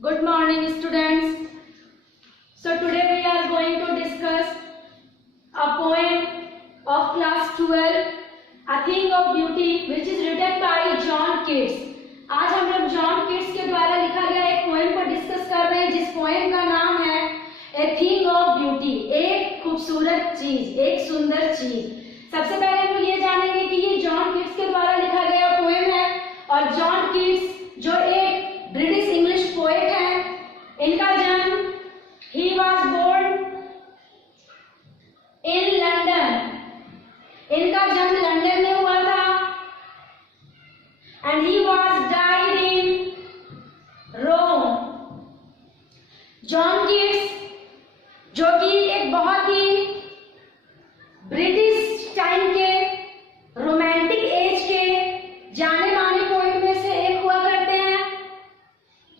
Good morning, students. So today we are going to discuss a poem of class 12, A Thing of Beauty, which is written by John Keats. आज हम लोग John Keats के द्वारा लिखा गया एक poem को डिस्कस कर रहे हैं, जिस पोएम का नाम है ए थिंग ऑफ ब्यूटी, एक खूबसूरत चीज, एक सुंदर चीज। सबसे पहले हम लोग ये जानेंगे कि ये जॉन कीट्स के द्वारा लिखा गया पोएम है, और जॉन कीट्स जो एक ब्रिटिश इंग्लिश पोएट है, इनका जन्म he was born in London, इनका जन्म लंदन में हुआ था, and he was died in Rome. John Keats जो कि एक बहुत ही ब्रिटिश टाइम के रोमांटिक एज के जाने माने पोएट में से एक हुआ करते हैं,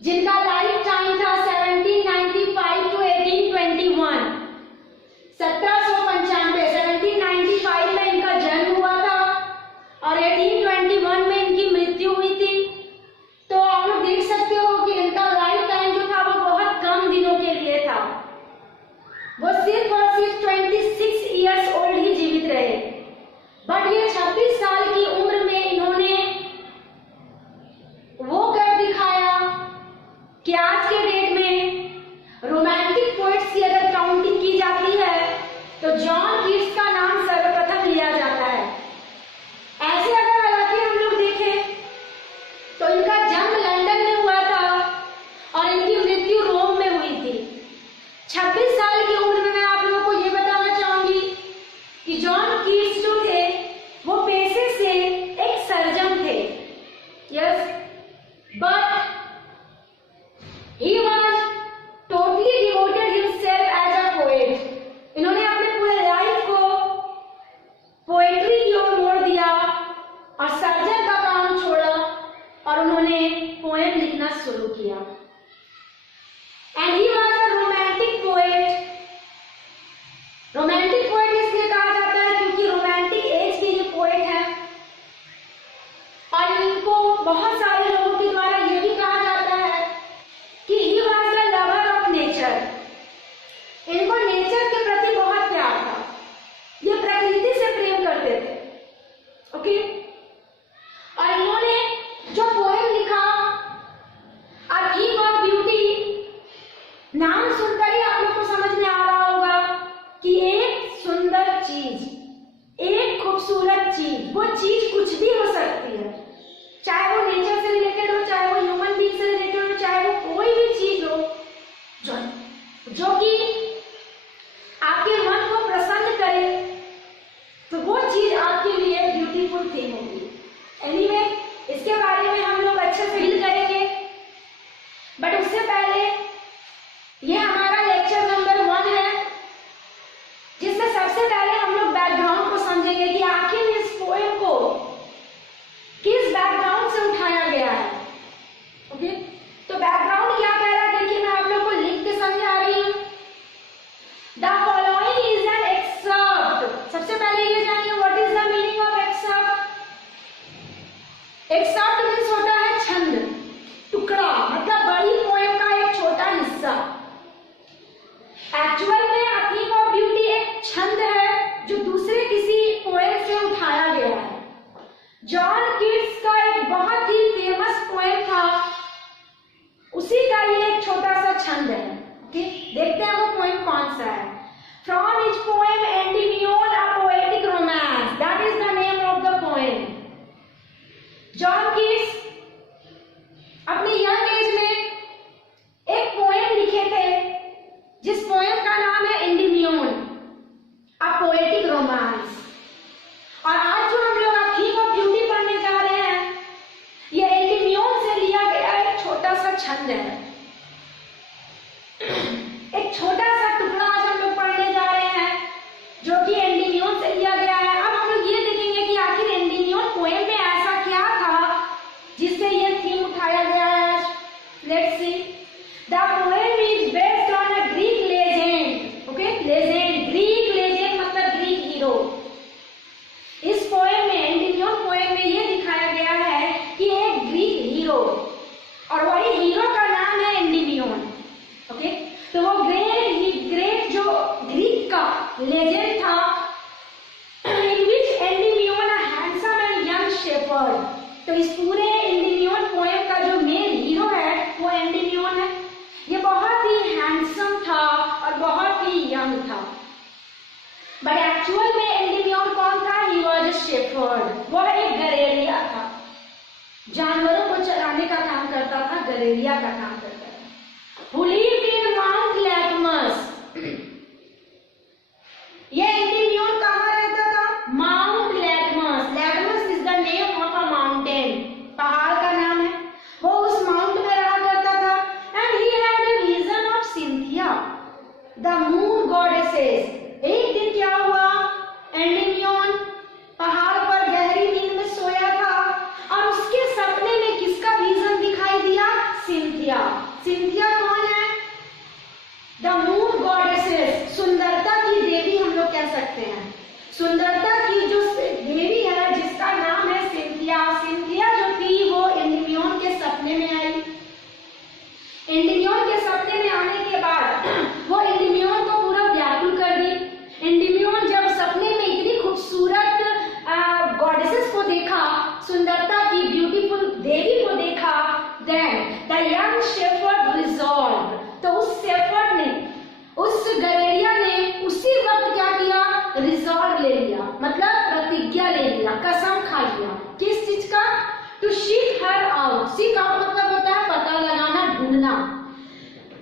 जिनका लाइफ टाइम था 1795 टू 1821। 1795 में इनका जन्म हुआ था और 1821 में इनकी मृत्यु हुई थी। तो आप लोग देख सकते हो कि इनका लाइफ टाइम जो था वो बहुत कम दिनों के लिए था। वो सिर्फ और सिर्फ 26 इयर्स ओल्ड ही जीवित रहे, बट ये 26 साल की उम्र में इन्होंने वो कर दिखाया कि आज के डेट में रोमांटिक पोएट्स की अगर काउंटिंग की जाती है तो जॉन कीट्स का नाम सर्वप्रथम लिया जाता है। ऐसे अगर हालांकि हम लोग देखें तो इनका जन्म लंदन में हुआ था और इनकी मृत्यु रोम में हुई थी। 26 साल की उम्र में मैं आप लोगों को ये बताना चाहूंगी कि जॉन कीट्स जो थे वो पेशे से एक सर्जन थे, yes, but he was totally devoted himself as a poet. इन्होंने अपने पूरे लाइफ को पोएट्री की ओर मोड़ दिया और सर्जन का काम छोड़ा और उन्होंने पोएम लिखना शुरू किया। And he was a romantic poet. Romantic poet इसलिए कहा जाता है क्योंकि रोमांटिक एज के ये पोएट हैं, और इनको बहुत सारे लोगों के द्वारा ये भी कहा जाता है कि he was the lover of nature. इनको नेचर के प्रति बहुत प्यार था, ये प्रकृति से प्रेम करते थे, ओके। और इन्होंने जो पोएम लिखा अ थिंग ऑफ ब्यूटी, नाम सुनकर ही आप लोग को समझ में आ रहा होगा कि एक सुंदर चीज, एक खूबसूरत चीज, वो चीज कुछ भी हो सकती है, चाहे वो नेचर से रिलेटेड हो, चाहे वो ह्यूमन बीइंग से रिलेटेड हो, चाहे वो कोई भी चीज हो जो कि आपके मन को प्रसन्न करे, तो वो चीज आपके लिए ब्यूटीफुल थिंग होगी। एनीवे, इसके बारे में हम लोग अच्छे से डील करेंगे, बट उससे पहले ये हमारा लेक्चर नंबर 1 है, जिसमें सबसे पहले हम लोग बैकग्राउंड को समझेंगे कि आखिर इस पोएम को किस बैकग्राउंड से उठाया गया है, ओके। तो बैकग्राउंड क्या कह रहा है, देखिए मैं आप लोग को लिख के समझा रही हूँ। The following is an excerpt. सबसे पहले ये जानिए what is the meaning of excerpt. Excerpt means होता है छंद, टुकड़ा, मतलब बड़ी पोएम का एक छोटा हिस्सा। एक्चुअल में अ थिंग ऑफ ब्यूटी एक छंद है जो दूसरे किसी पोएम से उठाया गया है। जॉन कीट्स का एक बहुत ही फेमस पोएम था, उसी का ये एक छोटा सा छंद है, ओके। देखते हैं वो पोएम कौन सा है। From his poem Endymion a poetic romance, that is the name of the poem. John Keats अपने यंग एज में एक पोएम लिखे थे, जिस पोएम का नाम है एंटिमियोन अ पोएटिक रोमांस। और आज जो हम लोग अ थिंग ऑफ ब्यूटी पढ़ने जा रहे हैं, ये एंटिमियोन से लिया गया एक छोटा सा छंद है, एक छोटा सा टुकड़ा आज हम लोग पढ़ने जा रहे हैं जो कि एंटिमियोन से लिया गया है। अब हम लोग ये देखेंगे कि आखिर एंटिमियोन पोएम में ऐसा क्या था जिससे ये थीम उठाया गया है। Let's see. The poem is based on a Greek legend, okay. Legend, Greek legend मतलब ग्रीक हीरो। इस पोएम में, एंटिमियोन पोएम में ये दिखाया गया है कि एक ग्रीक हीरो, और वही हीरो का नाम है एंटिमियोन। शेफर्ड, वह एक गड़ेरिया था, जानवरों को चराने का काम करता था, गड़ेरिया का काम करता था। Who lived in Mount Latmus, ये एंटीनियन कहाँ रहता था? Mount Latmus. Latmus is the name of a mountain, पहाड़ का नाम है। वो उस माउंट में रहा करता था। And he had a vision of Cynthia the moon goddesses. एक दिन क्या हुआ, एंटीनियन पहाड़ पर गहरी नींद में सोया था और उसके सपने में किसका विजन दिखाई दिया? सिंथिया। सिंथिया कौन है? द मून गॉडेसेस, सुंदरता की देवी हम लोग कह सकते हैं। सुंदरता की जो देवी है जिसका नाम है सिंथिया। सिंथिया जो थी वो एंटीनियन के सपने में आई। एंटीनियन के सपने में आने के बाद वो एंटीनियन को पूरा व्याकुल कर दी। एंटीनियन जब सपने में इतनी खूबसूरत गॉडेसेस को देखा, सुंदरता की ब्यूटीफुल देवी को देखा, then the young shepherd resolve, तो उस शेफर्ड ने, उस गड़ेरिया ने उसी वक्त क्या किया? रिजॉल्व ले लिया, मतलब प्रतिज्ञा ले लिया, कसम खा लिया। किस चीज का? To seek her out. Seek out मतलब होता है पता लगाना, ढूंढना।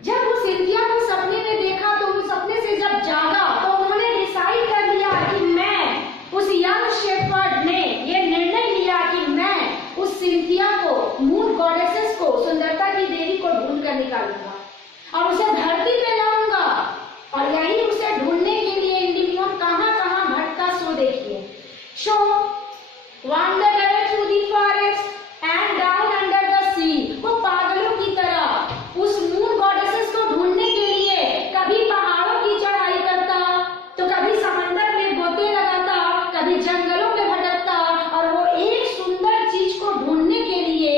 जब उस सिंथिया को सपने में देखा तो उस सपने से जब जागा तो उन्होंने डिसाइड कर लिया कि मैं, उस यंग शेफर्ड ने ये निर्णय लिया कि मैं उस सिंथिया को, मून गॉडेसेस को, सुंदरता की देवी को ढूंढ कर निकालूंगा और उसे धरती पे लाऊंगा। और यही उसे ढूंढने के लिए एंटीनियन कहां कहां भटका, सो देखिए। Show wandered away through the forest and down under the sea। वो पागलों की तरह उस मून गॉडेसेस को ढूंढने के लिए कभी पहाड़ों की चढ़ाई करता, तो कभी समंदर में गोते लगाता, कभी जंगलों में भटकता, और वो एक सुंदर चीज को ढूंढने के लिए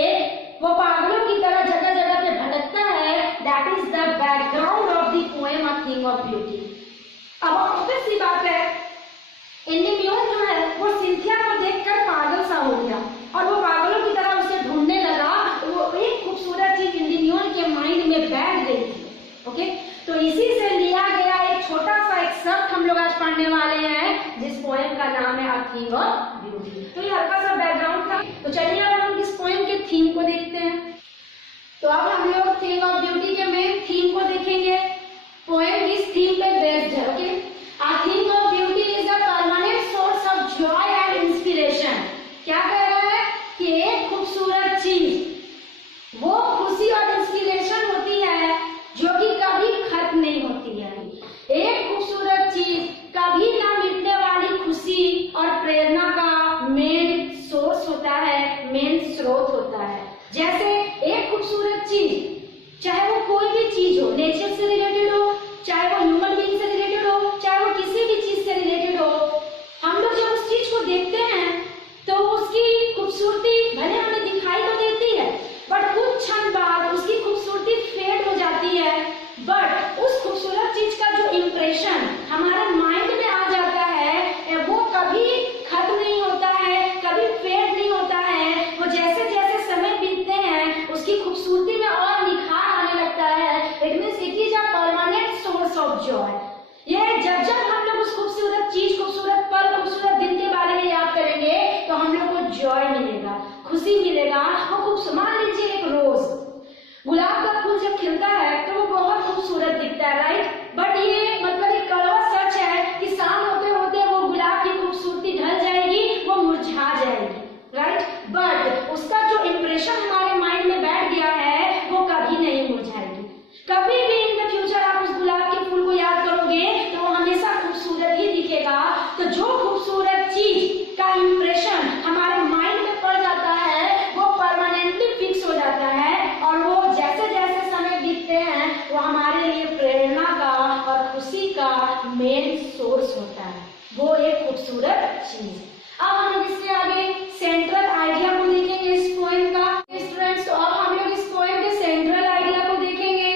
वो पागलों की तरह जगह जगह पे भटकता है। That is the background of the poem of king of beauty. अब ऑब्वियस सी बात है, एंटीनियन जो है वो सिंथिया को देखकर पागल सा हो गया और वो पागलों की तरह उसे ढूंढने लगा। वो एक खूबसूरत चीज एंटीनियन के माइंड में बैठ गई थी। ओके, तो इसी से लिया गया एक छोटा सा एक शब्द हम लोग आज पढ़ने वाले हैं, जिस पोएम का नाम है अ किंग ऑफ ब्यूटी। तो ये हल्का सा बैकग्राउंड था। तो चलिए अब हम इस पोएम के थीम को देखते हैं। तो अब हम लोग किंग ऑफ ब्यूटी के मेन थीम को देखेंगे। पोएम इस थीम पे बेस्ड है। Okay, A theme of beauty is a permanent source of joy and inspiration। क्या कह रहा है कि एक खूबसूरत चीज वो खुशी और इंस्पिरेशन होती है जो कि कभी खत्म नहीं होती है। एक खूबसूरत चीज कभी ना मिटने वाली खुशी और प्रेरणा का मेन सोर्स होता है, मेन स्रोत होता है। जैसे एक खूबसूरत चीज, चाहे वो कोई भी चीज हो, नेचर से रिलेटेड हो, चाहे वो ह्यूमन बीइंग से रिलेटेड हो, चाहे वो किसी भी चीज से रिलेटेड हो, हम लोग जब उस चीज को देखते हैं तो उसकी खूबसूरती भले हमें दिखाई तो देती है, बट कुछ क्षण बाद उसकी खूबसूरती फेड हो जाती है। बट उस खूबसूरत चीज का जो इम्प्रेशन हमारे माइंड में आ जाता है वो कभी खत्म नहीं होता है, कभी फेड नहीं होता है। वो जैसे जैसे समय बीतते हैं उसकी खूबसूरती में और निखार आने लगता है। It means it is a permanent source of Joy. ये जब जब हम लोग उस खूबसूरत चीज, खूबसूरत पल, खूबसूरत दिन के बारे में याद करेंगे तो हम लोग को जॉय मिलेगा, खुशी मिलेगा। वो खूबसूरत, मान लीजिए एक रोज, गुलाब का फूल जब खिलता है तो वो बहुत खूबसूरत दिखता है, राइट। बट ये मतलब एक कड़वा सच है कि शाम होते होते वो गुलाब की खूबसूरती ढल जाएगी, वो मुरझा जाएगी, राइट। बट उसका जो इम्प्रेशन हमारे माइंड में बैठ गया है वो कभी नहीं मुरझाएगी। कभी भी इन द फ्यूचर आप उस गुलाब के फूल को याद करोगे तो वो हमेशा खूबसूरत ही दिखेगा। तो जो खूबसूरत चीज का इम्प्रेशन हमारे माइंड में पड़ जाता है वो परमानेंटली फिक्स हो जाता है, और वो जैसे जैसे समय बीतते हैं वो हमारे लिए प्रेरणा का और खुशी का मेन सोर्स होता है, वो एक खूबसूरत चीज। अब हम लोग इसके आगे सेंट्रल आइडिया को देखेंगे इस पोएम का। स्टूडेंट्स, तो अब हम लोग इस पोएम के सेंट्रल आइडिया को देखेंगे।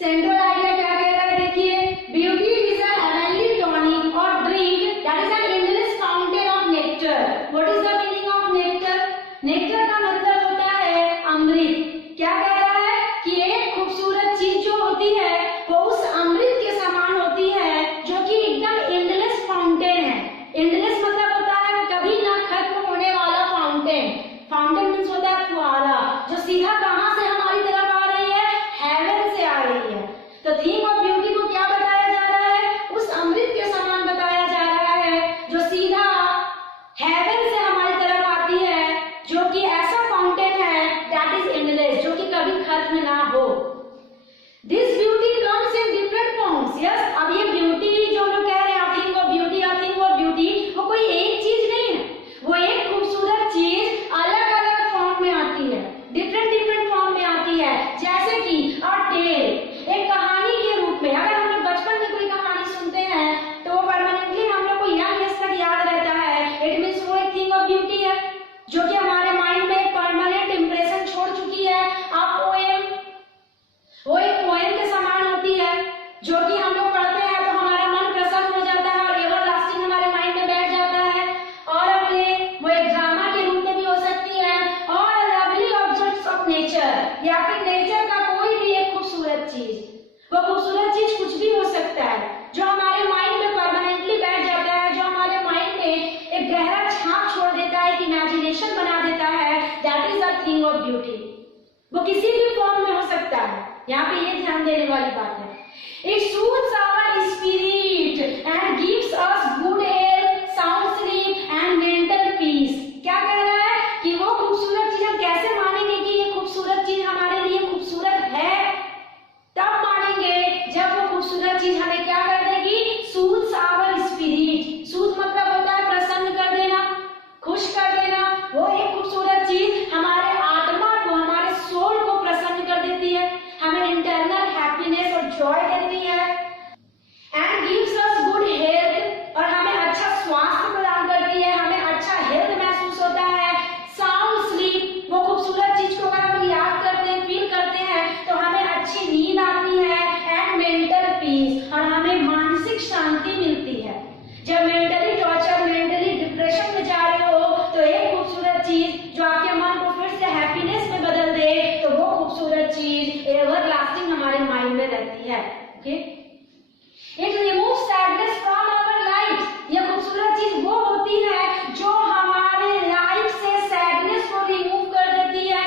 सेंट्रल आइडिया क्या कह रहा है, देखिए। Beauty is a heavenly tonic और drink that is an endless fountain of nectar. What is the meaning of nectar? Nectar का मतलब होता है अमृत। क्या कह रहा है कि एक खूबसूरत चीज जो होती है वो उस अमृत के समान होती है जो कि एकदम एंडलेस फाउंटेन है। एंडलेस मतलब होता है वो यहाँ पे ये ध्यान देने वाली बात है। It soothes our spirit and gives us good health, sound sleep and mental peace। क्या कह रहा है कि वो खूबसूरत चीज हम कैसे मानेंगे कि ये खूबसूरत चीज हमारे लिए खूबसूरत है? तब मानेंगे जब वो खूबसूरत चीज हमें क्या कर देगी? soothes our spirit। soothe मतलब होता है प्रसन्न कर देना, खुश कर देना। वो एक खूबसूरत चीज हमारे आत्मा को, हमारे सोल को प्रसन्न कर देती है, हमें इंटरनल हैप्पीनेस और जॉय देती है। And gives us good health, और हमें अच्छा स्वास्थ्य प्रदान करती है, हमें अच्छा हेल्थ महसूस होता है। साउंड स्लीप, वो खूबसूरत चीज को अगर हम याद करते हैं, फील करते हैं तो हमें अच्छी नींद आती है। एंड मेंटल पीस, और हमें मानसिक शांति मिलती है। जब मेंटली टॉर्चर, मेंटली डिप्रेशन में जा रहे हो तो एक खूबसूरत चीज जो आपके मन को फिर से हैप्पीनेस में बदल दे, तो वो खूबसूरत चीज एवर लास्टिंग हमारे माइंड में रहती है। Okay, it removes sadness from our life. ये खूबसूरत चीज वो होती है जो हमारे लाइफ से सैडनेस को रिमूव कर देती है।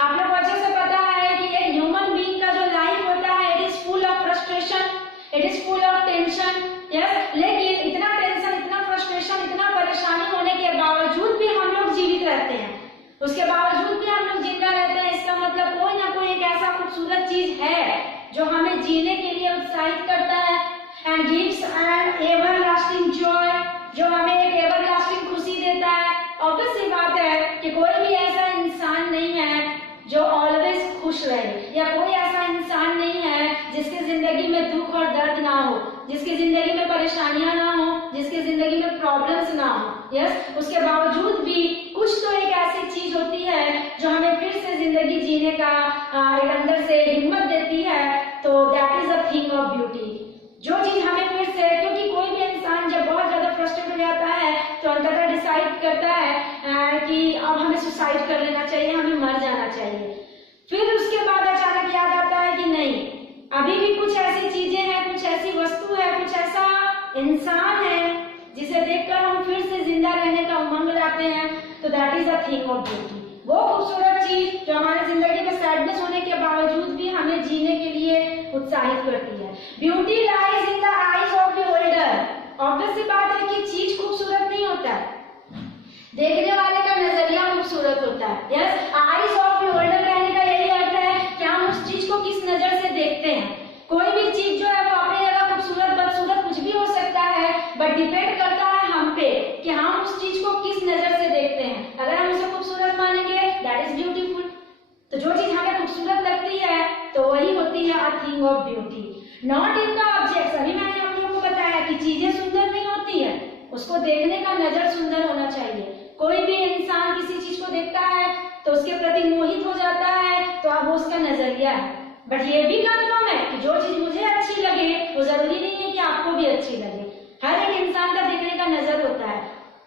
आप लोग को अच्छे से पता है कि एक ह्यूमन बीइंग का जो लाइफ होता है, it is full of frustration, it is full of tension. Yes, लेकिन इतना टेंशन, इतना फ्रस्ट्रेशन, इतना परेशानी होने के बावजूद भी हम लोग जीवित रहते हैं। उसके बावजूद भी हम लोग जिंदा रहते हैं। इसका मतलब कोई ना कोई एक ऐसा खूबसूरत चीज है जो हमें जीने के लिए उत्साहित करता है। And gives an everlasting Joy, जो हमें एक एवरलास्टिंग खुशी देता है। ऑब्वियस सी बात है कि कोई भी ऐसा इंसान नहीं है जो ऑलवेज खुश रहे, या कोई ऐसा इंसान नहीं है जिसकी जिंदगी में दुख और दर्द ना हो, जिसकी जिंदगी में परेशानियां ना हो, जिसकी जिंदगी में प्रॉब्लम्स ना हो। यस, उसके बावजूद भी कुछ तो एक ऐसी चीज होती है जो हमें फिर से जिंदगी जीने का एक अंदर से हिम्मत देती है। तो that is a thing of beauty. जो चीज हमें फिर से, क्योंकि कोई भी इंसान जब बहुत ज्यादा फ्रस्ट्रेट हो जाता है तो अंततः डिसाइड करता है कि अब हमें सुसाइड कर लेना चाहिए, हमें मर जाना चाहिए। फिर उसके बाद अचानक याद आता है कि नहीं, अभी भी कुछ ऐसी चीजें हैं, कुछ ऐसी वस्तु है, कुछ ऐसा इंसान है जिसे देखकर हम फिर से जिंदा रहने का उमंग लाते हैं। तो that is a thing of beauty. वो खूबसूरत चीज जो हमारे जिंदगी में सैडनेस होने के बावजूद भी हमें जीने के लिए उत्साहित करती है। Beauty lies in the eyes of the holder. Obvious सी बात है कि चीज खूबसूरत नहीं होता है, देखने वाले का नजरिया खूबसूरत होता है। Yes, eyes of the holder कहने का यही अर्थ है कि हम उस चीज को किस नजर से देखते हैं। कोई भी चीज जो है वो अपनी जगह खूबसूरत, बदसूरत कुछ भी हो सकता है, बट डिपेंड करता है हम पे कि हम उस चीज को किस नजर से देखते हैं। अगर हम उसे खूबसूरत मानेंगे, दैट इज ब्यूटीफुल। तो जो चीज हमें खूबसूरत लगती है तो वही होती है अ thing of beauty, not in the objects. अभी मैंने आप लोगों को बताया कि चीजें सुंदर नहीं होती है, उसको देखने का नजर सुंदर होना चाहिए। कोई भी इंसान किसी चीज को देखता है तो उसके प्रति मोहित हो जाता है, तो अब वो उसका नजरिया है। बट ये भी कंफर्म है कि जो चीज मुझे अच्छी लगे वो जरूरी नहीं है कि आपको भी अच्छी लगे। हर एक इंसान का देखने का नजर होता है।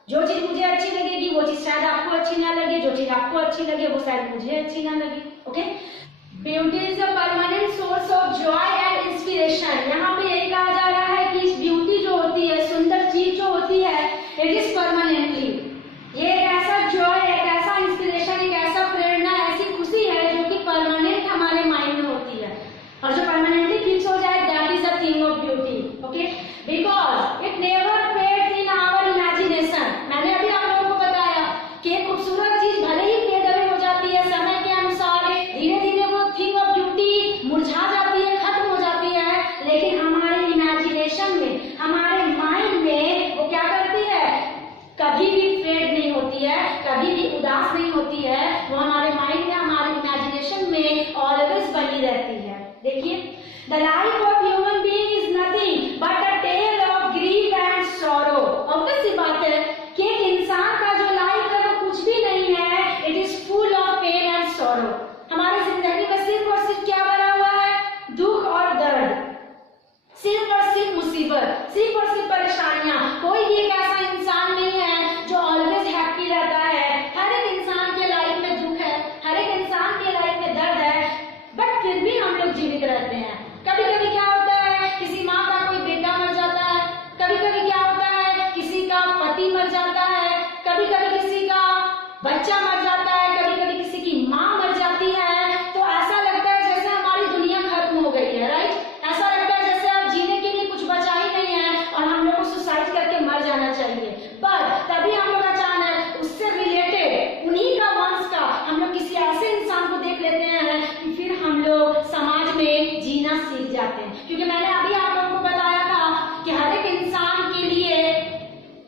जो चीज मुझे अच्छी लगेगी वो चीज शायद आपको अच्छी ना लगे, जो चीज आपको अच्छी लगे वो शायद मुझे अच्छी ना लगे। Okay, beauty is a permanent source of Joy and inspiration. यहाँ पे यही कहा जा रहा है कि इस ब्यूटी जो होती है, सुंदर चीज जो होती है, इट इज परमानेंटली। ये एक ऐसा जॉय, एक ऐसा इंस्पिरेशन, एक ऐसा प्रेरणा, ऐसी खुशी है जो कि परमानेंट हमारे माइंड में होती है, और जो परमानेंटली फिक्स हो जाए, that is a thing of beauty. Okay, because it never fades in our imagination. मैंने अभी आप लोगों को बताया कि एक खूबसूरत चीज भले ही फेड अवे हो जाती है समय के अनुसार, धीरे धीरे वो थिंग ऑफ ब्यूटी मुरझा जाती है, खत्म हो जाती है, लेकिन हमारे इमेजिनेशन में, हमारे माइंड में वो क्या करती है, कभी भी फेड नहीं होती है, कभी भी उदास नहीं होती है। वो हमारे माइंड में, हमारे इमेजिनेशन में ऑलवेज बनी रहती है। देखिए, the life of human being is nothing but a tale of grief and sorrow. Obvious सी बात है कि एक इंसान का जो लाइफ है वो कुछ भी नहीं है, it is full of pain and sorrow. हमारी जिंदगी में सिर्फ और सिर्फ क्या भरा हुआ है, दुख और दर्द, सिर्फ और सिर्फ मुसीबत, सिर्फ और सिर्फ परेशानियां। कोई भी एक ऐसा इंसान नहीं है जो ऑलवेज हैप्पी रहता है। हर एक इंसान के लाइफ में दुख है, हर एक इंसान के लाइफ में दर्द है, बट फिर भी हम लोग जीवित रहते हैं। कभी कभी क्या सीख जाते हैं। क्योंकि मैंने अभी आप लोगों को बताया था कि हर एक इंसान के लिए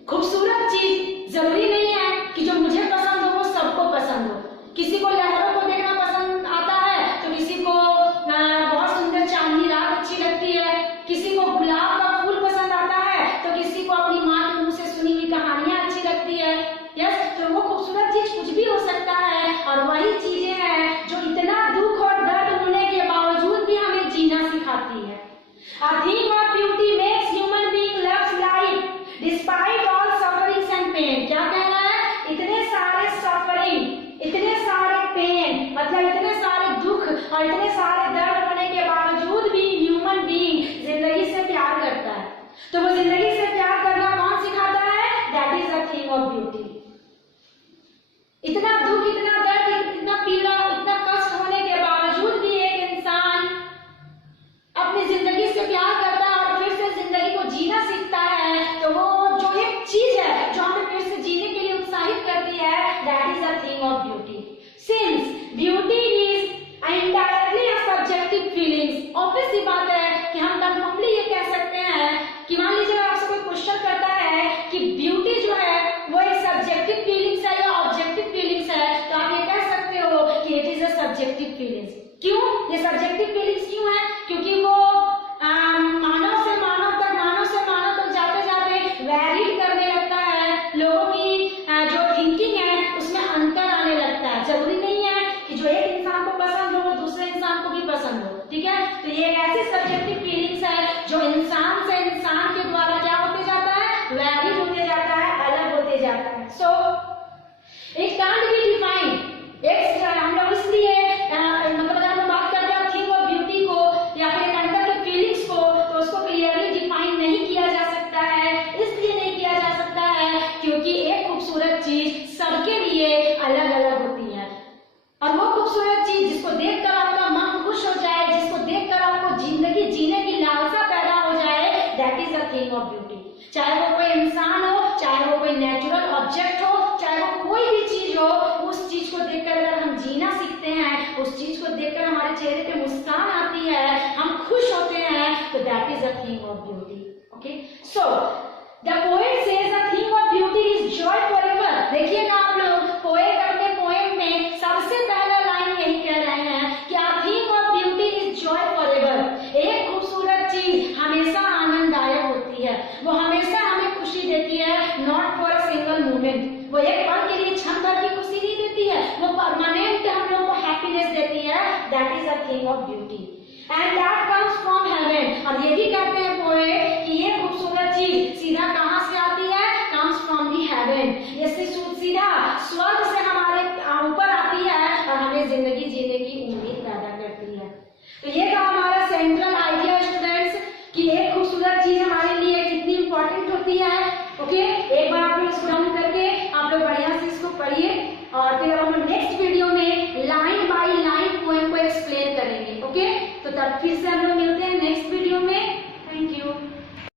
खूबसूरत चीज जरूरी नहीं है कि जो मुझे पसंद हो वो सबको पसंद हो। किसी को लहरों को देखना पसंद आता है, तो किसी को बहुत सुंदर चांदनी रात अच्छी लगती है, किसी को गुलाब का फूल पसंद आता है, तो किसी को अपनी माँ के मुंह से सुनी हुई कहानियां अच्छी लगती है। यस, तो वो खूबसूरत चीज कुछ भी हो सकता है, और वही चीजें हैं जो इतना दुख और दर्द होने के बावजूद भी हमें जीना सिखाती है। A thing of beauty makes human being loves life despite all sufferings and pain। क्या कह रहा है? इतने सारे सफरिंग, इतने सारे पेन, मतलब इतने सारे दुख और इतने सारे दर्द होने के बावजूद भी ह्यूमन बीइंग जिंदगी से प्यार करता है। तो वो जिंदगी से प्यार करना कौन सिखाता है? That is a thing of beauty. इतना दुख, इतना दर्द, इतना पीड़ा, इतना कष्ट होने के बावजूद भी एक इंसान अपनी जिंदगी से प्यार करता है और फिर से जिंदगी को जीना सीखता है। तो वो जो एक चीज है जो हमें फिर से जीने के लिए उत्साहित करती है, that is a thing of beauty. Since beauty is entirely a subjective feelings, obvious सी बात है कि हम कंफर्मली ये कह सकते हैं कि मान लीजिए आपसे कोई क्वेश्चन करता है कि ब्यूटी जो है वो एक सब्जेक्टिव फीलिंग्स है या ऑब्जेक्टिव फीलिंग्स है, तो आप ये कह सकते हो कि it is a subjective feelings. क्यों ये सब्जेक्टिव फीलिंग्स क्यों है? क्योंकि वो मानव से मानव तक जाते जाते वैरीड करने लगता है। लोगों की जो थिंकिंग है उसमें अंतर आने लगता है। जरूरी नहीं है कि जो एक इंसान को पसंद हो वो दूसरे इंसान को भी पसंद हो, ठीक है? तो ये एक ऐसी सब्जेक्टिव फीलिंग्स है जो इंसान से इंसान के द्वारा क्या होते जाता है? वैरीड होते जाता है, अलग होते जाता है। So it can't be defined. हम लोग इसलिए मतलब अगर हम बात करते हैं थिंग ऑफ ब्यूटी को या फिर अंदर के फीलिंग्स को, तो उसको क्लियरली डिफाइन नहीं किया जा सकता है। इसलिए नहीं किया जा सकता है क्योंकि एक खूबसूरत चीज सबके लिए अलग अलग होती है, और वो खूबसूरत चीज जिसको देखकर आपका मन खुश हो जाए, जिसको देखकर आपको जिंदगी जीने की लालसा पैदा हो जाए, that is a thing of beauty. चाहे वो कोई इंसान हो, चाहे वो कोई नेचुरल ऑब्जेक्ट हो, चाहे वो कोई भी चीज हो, उस चीज को देखकर अगर हम जीना सीखते हैं, उस चीज को देखकर हमारे चेहरे पे मुस्कान आती है, हम खुश होते हैं, तो that is a thing of beauty. Okay, so the poet says the thing of beauty is Joy forever. देखिएगा आप लोग, पोएट अपने पोएम में सबसे पहला लाइन यही कह रहे हैं कि a thing of beauty is joy forever। एक खूबसूरत चीज हमेशा आनंददायक होती है, वो हमेशा हमें खुशी देती है, not for a single moment. वो एक पल के लिए क्षण भर की खुशी नहीं देती है, वो परमानेंट हम लोग को हैप्पीनेस देती है। That is a thing of beauty and that comes from heaven. और ये भी कहते हैं पोएट कि ये खूबसूरत चीज सीधा कहाँ से आती है? Comes from the heaven. ये सीधा स्वर्ग से हमारे ऊपर आती है और हमें जिंदगी जीने की उम्मीद पैदा करती है। तो ये था हमारा सेंट्रल आइडिया स्टूडेंट्स कि एक खूबसूरत चीज हमारे लिए कितनी इंपॉर्टेंट होती है। ओके, एक बार आप लोग इसको डाउन करके आप लोग बढ़िया से इसको पढ़िए, और फिर हम लोग नेक्स्ट वीडियो में लाइन बाय लाइन पोएम को एक्सप्लेन करेंगे। ओके, तो तब फिर से हम लोग